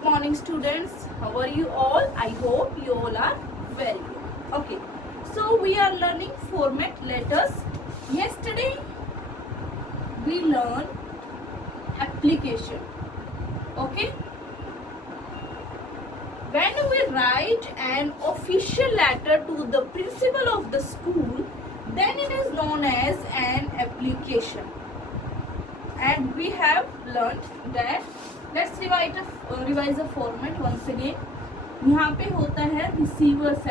Good morning, students. How are you all? I hope you all are very good. Okay, so we are learning format letters. Yesterday we learned application. Okay, when we write an official letter to the principal of the school, then it is known as an application. And we have learned that, let's revise the format once again. यहाँ पे होता है receiver's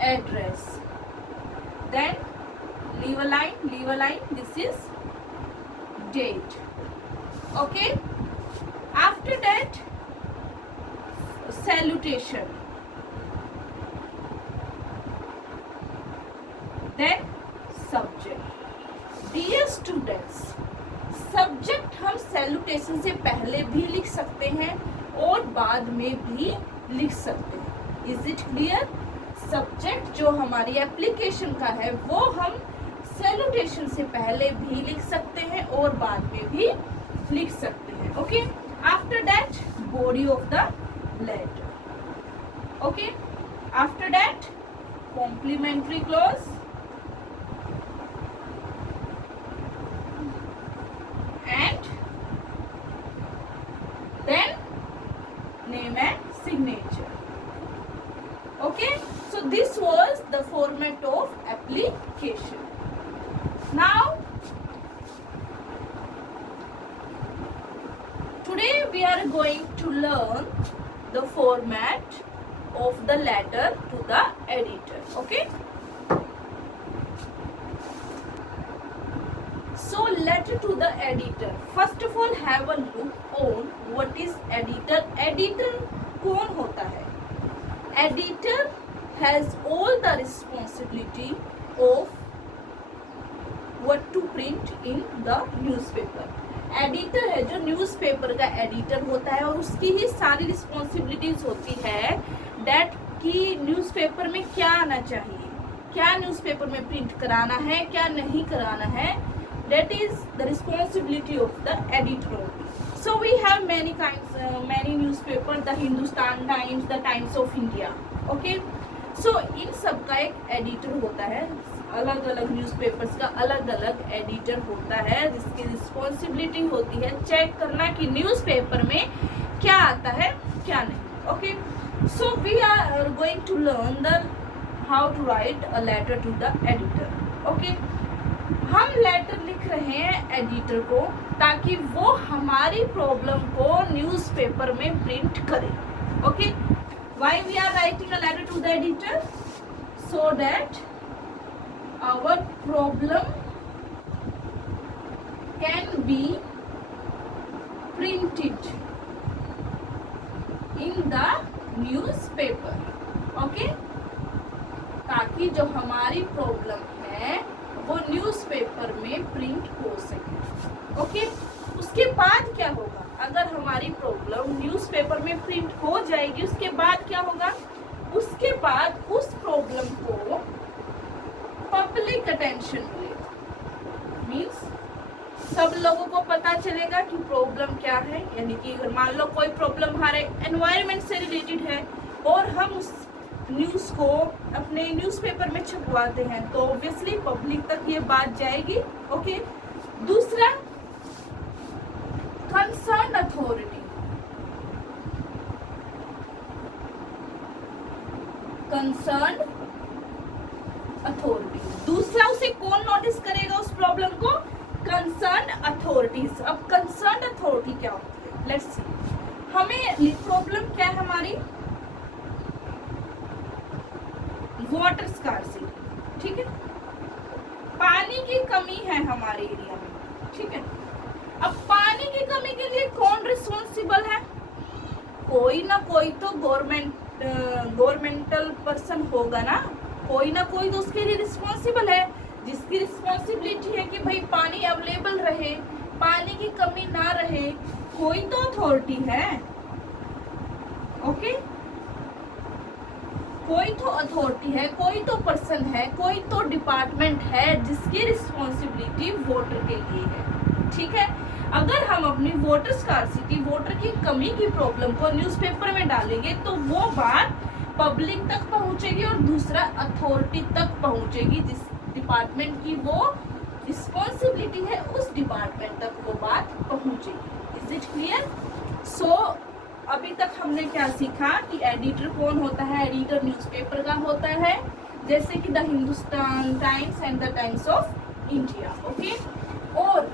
address, then leave a line, this is date. Okay, after that salutation, then subject. Dear students, subject हम salutation से पहले भी लिख सकते हैं और बाद में भी लिख सकते हैं. Is it clear? सब्जेक्ट जो हमारी एप्लीकेशन का है वो हम सैल्यूटेशन से पहले भी लिख सकते हैं और बाद में भी लिख सकते हैं. Okay, after that body of the letter. Okay, after that complimentary clause and then name and signature. Okay, so this was the format of application. Now today we are going to learn the format of the letter to the editor. Okay, so letter to the editor. First of all, have a look on what is editor. Editor कौन होता है? Editor has all the responsibility of what to print in the newspaper. Editor है जो newspaper का editor होता है और उसकी ही सारी रिस्पॉन्सिबिलिटीज होती है that कि न्यूज़पेपर में क्या आना चाहिए, क्या न्यूज़पेपर में प्रिंट कराना है, क्या नहीं कराना है. That is the responsibility of the editor. So we have many kinds, many newspapers, the Hindustan Times, the Times of India. Okay, so इन सब का एक एडिटर होता है. अलग अलग न्यूज़पेपर्स का अलग अलग एडिटर होता है जिसकी रिस्पॉन्सिबिलिटी होती है चेक करना कि न्यूज़पेपर में क्या आता है क्या नहीं. Okay, so we are going to learn the how to write a letter to the editor. Okay, हम लेटर लिख रहे हैं एडिटर को ताकि वो हमारी प्रॉब्लम को न्यूज़पेपर में प्रिंट करे. Okay, why we are writing a letter to the editor? So that our problem can be printed in the newspaper. Okay, ताकि जो हमारी प्रॉब्लम है वो न्यूज़पेपर में प्रिंट हो सके. ओके, उसके बाद क्या होगा? अगर हमारी प्रॉब्लम न्यूज़पेपर में प्रिंट हो जाएगी उसके बाद क्या होगा? उसके बाद उस प्रॉब्लम को पब्लिक अटेंशन मिलेगा. मीन्स सब लोगों को पता चलेगा कि प्रॉब्लम क्या है. यानी कि अगर मान लो कोई प्रॉब्लम हमारे एनवायरनमेंट से रिलेटेड है और हम उस न्यूज़ को अपने न्यूज़पेपर में छपवाते हैं तो ऑब्वियसली पब्लिक तक ये बात जाएगी. ओके, दूसरा कंसर्न अथॉरिटी. दूसरा उसे कौन नोटिस करेगा उस प्रॉब्लम को? Concern authorities. अब कंसर्न अथॉरिटी क्या होती है? Let's see. हमें प्रॉब्लम क्या है हमारी? Water scarcity. ठीक है, पानी की कमी है हमारे एरिया में. ठीक है, अब पानी की कमी के लिए कौन रिस्पॉन्सिबल है? कोई ना कोई तो गवर्नमेंटल पर्सन होगा ना. कोई ना कोई तो उसके लिए रिस्पॉन्सिबल है जिसकी रिस्पॉन्सिबिलिटी है कि भाई पानी अवेलेबल रहे, पानी की कमी ना रहे. कोई तो अथॉरिटी है. ओके, कोई तो अथॉरिटी है, कोई तो पर्सन है, कोई तो डिपार्टमेंट है जिसकी रिस्पॉन्सिबिलिटी वोटर के लिए है. ठीक है। अगर हम अपनी वोटर स्कार्सिटी, वोटर की कमी की प्रॉब्लम को न्यूज़पेपर में डालेंगे तो वो बात पब्लिक तक पहुंचेगी और दूसरा अथॉरिटी तक पहुंचेगी, जिस डिपार्टमेंट की वो रिस्पॉन्सिबिलिटी है उस डिपार्टमेंट तक वो बात पहुंचेगी। Is it clear? सो अभी तक हमने क्या सीखा कि एडिटर कौन होता है। एडिटर न्यूज़पेपर का होता है, जैसे कि the Hindustan Times and the times of India. Okay, और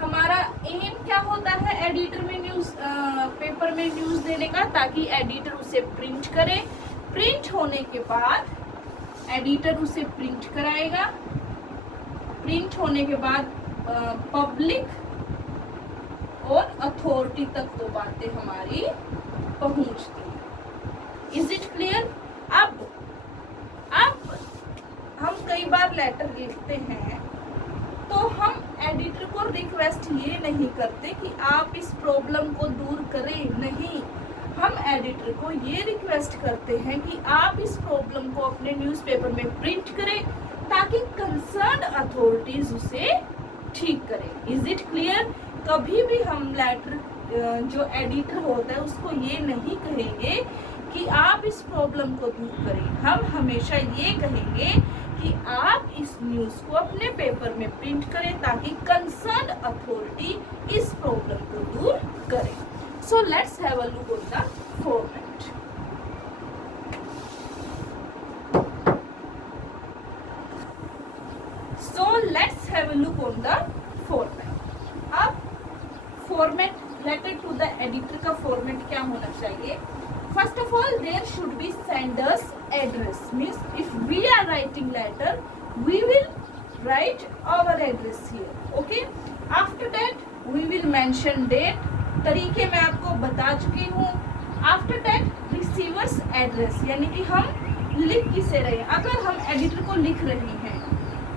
हमारा एम क्या होता है एडिटर में, न्यूज़ पेपर में न्यूज़ देने का, ताकि एडिटर उसे प्रिंट करे। प्रिंट होने के बाद एडिटर उसे प्रिंट कराएगा। प्रिंट होने के बाद पब्लिक और अथॉरिटी तक वो बातें हमारी पहुंचती है। Is it clear? अब हम कई बार लेटर लिखते हैं तो हम एडिटर को रिक्वेस्ट ये नहीं करते कि आप इस प्रॉब्लम को दूर करें, नहीं, हम एडिटर को ये रिक्वेस्ट करते हैं कि आप इस प्रॉब्लम को अपने न्यूज़पेपर में प्रिंट करें ताकि कंसर्न अथॉरिटीज उसे ठीक करें। Is it clear? कभी भी हम लेटर जो एडिटर होता है उसको ये नहीं कहेंगे कि आप इस प्रॉब्लम को दूर करें, हम हमेशा ये कहेंगे कि आप इस न्यूज़ को अपने पेपर में प्रिंट करें ताकि कंसर्न अथॉरिटी इस प्रॉब्लम को दूर करे। So let's have a look on the format. So let's have a look on the format. अब format, letter to the editor का फॉर्मेट क्या होना चाहिए? First of all, there should be sender's address. Means if we are writing letter, we will write our address here. Okay. After that, we will mention date. तरीके मैं आपको बता चुकी हूँ। After that, receiver's address, यानी कि हम लिख किसे रहे हैं। अगर हम एडिटर को लिख रहे हैं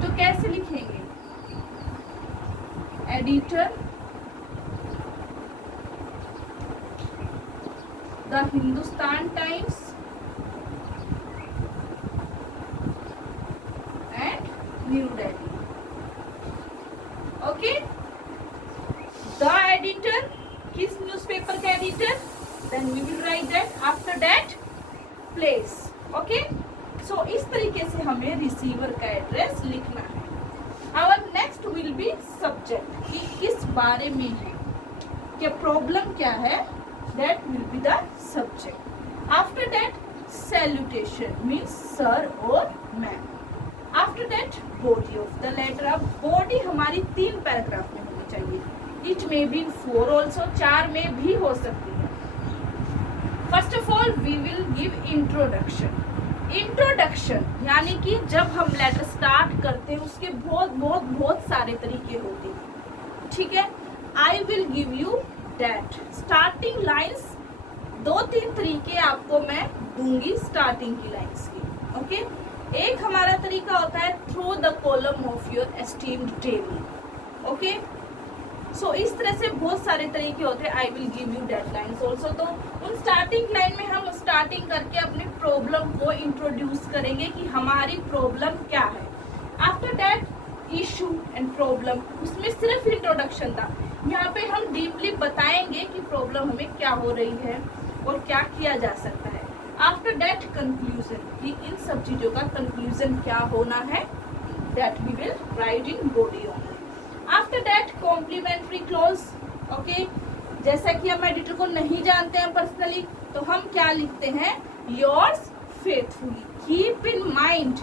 तो कैसे लिखेंगे? Editor the Hindustan Times and New Delhi. Okay, the editor, किस न्यूज़पेपर का editor, then we will write that. After that place. Okay, so इस तरीके से हमें रिसीवर का एड्रेस लिखना है। Our next will be subject, कि किस बारे में है, क्या प्रॉब्लम क्या है, that will be the subject. After that, salutation means sir or ma'am. After that, body of the letter. अब body हमारी 3 पैराग्राफ में होनी चाहिए। It may be 4 also, 4 में भी हो सकती है। First of all, we will give introduction. Introduction यानी कि जब हम लेटर स्टार्ट करते हैं उसके बहुत सारे तरीके होते हैं, ठीक है। I will give you that. Starting lines 2-3 तरीके आपको मैं दूंगी स्टार्टिंग की लाइन्स की। ओके, एक हमारा तरीका होता है through the column of your esteemed table. Okay, so इस तरह से बहुत सारे तरीके होते हैं। I will give you that lines also. तो उन स्टार्टिंग लाइन में हम स्टार्टिंग करके अपनी प्रॉब्लम को इंट्रोड्यूस करेंगे कि हमारी प्रॉब्लम क्या है। After that issue and problem, उसमें सिर्फ इंट्रोडक्शन था। यहाँ पे हम डीपली बताएंगे कि प्रॉब्लम हमें क्या हो रही है और क्या किया जा सकता है। आफ्टर दैट कंक्लूजन, कि इन सब चीज़ों का कंक्लूजन क्या होना है, that we will write in body only. After that complimentary clause. Okay, जैसा कि हम एडिटर को नहीं जानते हैं पर्सनली, तो हम क्या लिखते हैं, yours faithfully. Keep in mind,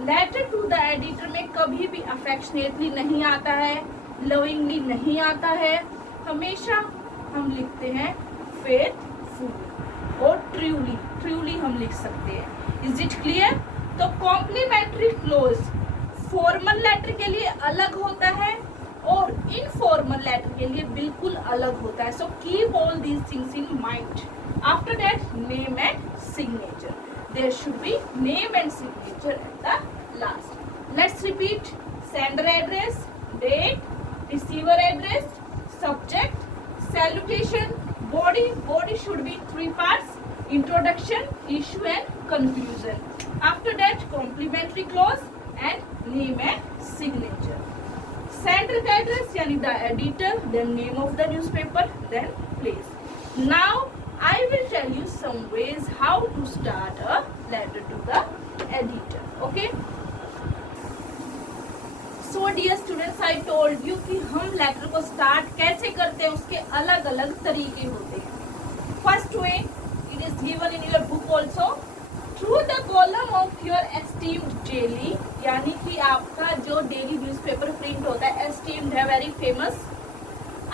letter to the editor में कभी भी अफेक्शनेटली नहीं आता है, लविंगली नहीं आता है, हमेशा हम लिखते हैं फेथफुल और ट्रूली हम लिख सकते हैं। Is it clear? तो कॉम्प्लीमेंट्री क्लोज फॉर्मल लेटर के लिए अलग होता है और इनफॉर्मल लेटर के लिए बिल्कुल अलग होता है। So keep all these things in mind. After that name and signature, there should be name and signature at the last. Let's repeat, sender address, date, receiver address, subject, salutation, body. Body should be 3 parts: introduction, issue and conclusion. After that, complimentary clause and name and signature. Sender का address यानी the editor, then name of the newspaper, then place. Now I will tell you some ways how to start a letter to the editor. Okay. So dear students, I told you कि हम letter को start कैसे करते हैं, उसके अलग अलग तरीके होते हैं. First way, it is given in your book also. Through the column of your esteemed daily, यानी कि आपका जो डेली न्यूज़पेपर प्रिंट होता है, esteemed है, very famous.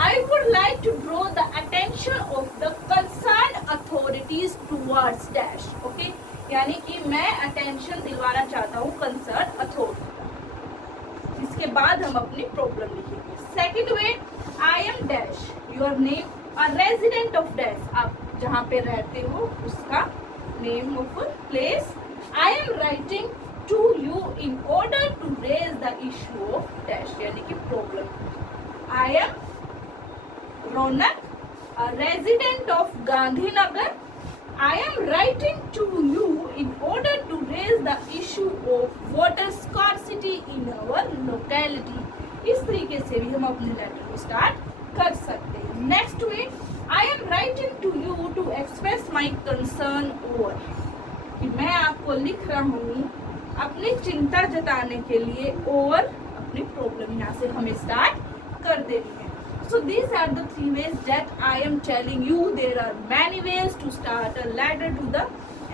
I would like to draw the attention of the concerned authorities towards dash. Okay, यानी कि मैं attention दिलवाना चाहता हूँ concerned authority का. इसके बाद हम अपनी प्रॉब्लम लिखेंगे. Second way, I am dash your name, a resident of dash. आप जहाँ पे रहते हो उसका name of place. I am writing to you in order to raise the issue of dash, यानी कि problem. I am Ronak, a resident of Gandhinagar. I am writing to you in order to raise the issue of water scarcity in our locality. इस तरीके से भी हम अपने letter को start कर सकते हैं. Next way, I am writing to you to express my concern over, कि मैं आपको लिख रहा हूँ अपनी चिंता जताने के लिए, और अपनी प्रॉब्लम यहाँ से हमें स्टार्ट कर देनी है. So these are the three ways that I am telling you. There are many ways to start a letter to the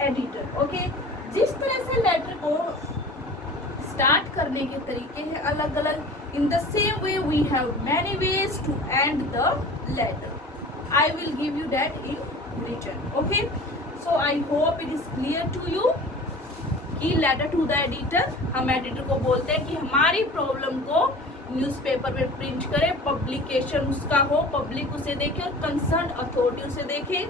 editor. Okay, जिस तरह से लेटर को स्टार्ट करने के तरीके हैं अलग अलग. In the same way we have many ways to end the letter. I will give you that in written. Okay, so I hope it is clear to you कि लेटर टू द एडिटर, हम editor को बोलते हैं कि हमारी problem को newspaper में print करे, पब्लिकेशन उसका हो, पब्लिक उसे देखे और कंसर्न अथॉरिटी उसे देखे.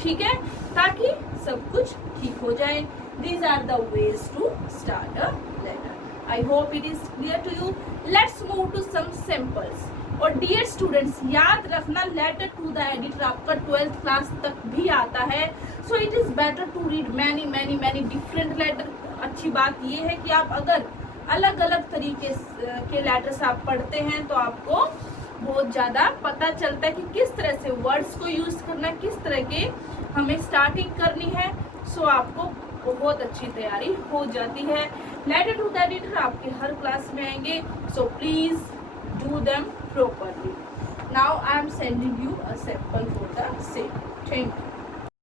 ठीक है, ताकि सब कुछ ठीक हो जाए. These are the ways to start a letter. I hope it is clear to you. Let's move to some samples. और डियर स्टूडेंट्स, याद रखना लेटर टू द एडिटर आपका 12th क्लास तक भी आता है. So it is better to read many many many different letter. अच्छी बात ये है कि आप अगर अलग अलग तरीके के लेटर्स आप पढ़ते हैं तो आपको बहुत ज़्यादा पता चलता है कि किस तरह से वर्ड्स को यूज़ करना है, किस तरह के हमें स्टार्टिंग करनी है. सो आपको बहुत अच्छी तैयारी हो जाती है. लेटर टू द एडिटर आपके हर क्लास में आएंगे. So please do them properly. Now I am sending you a sample for the same. Thank you.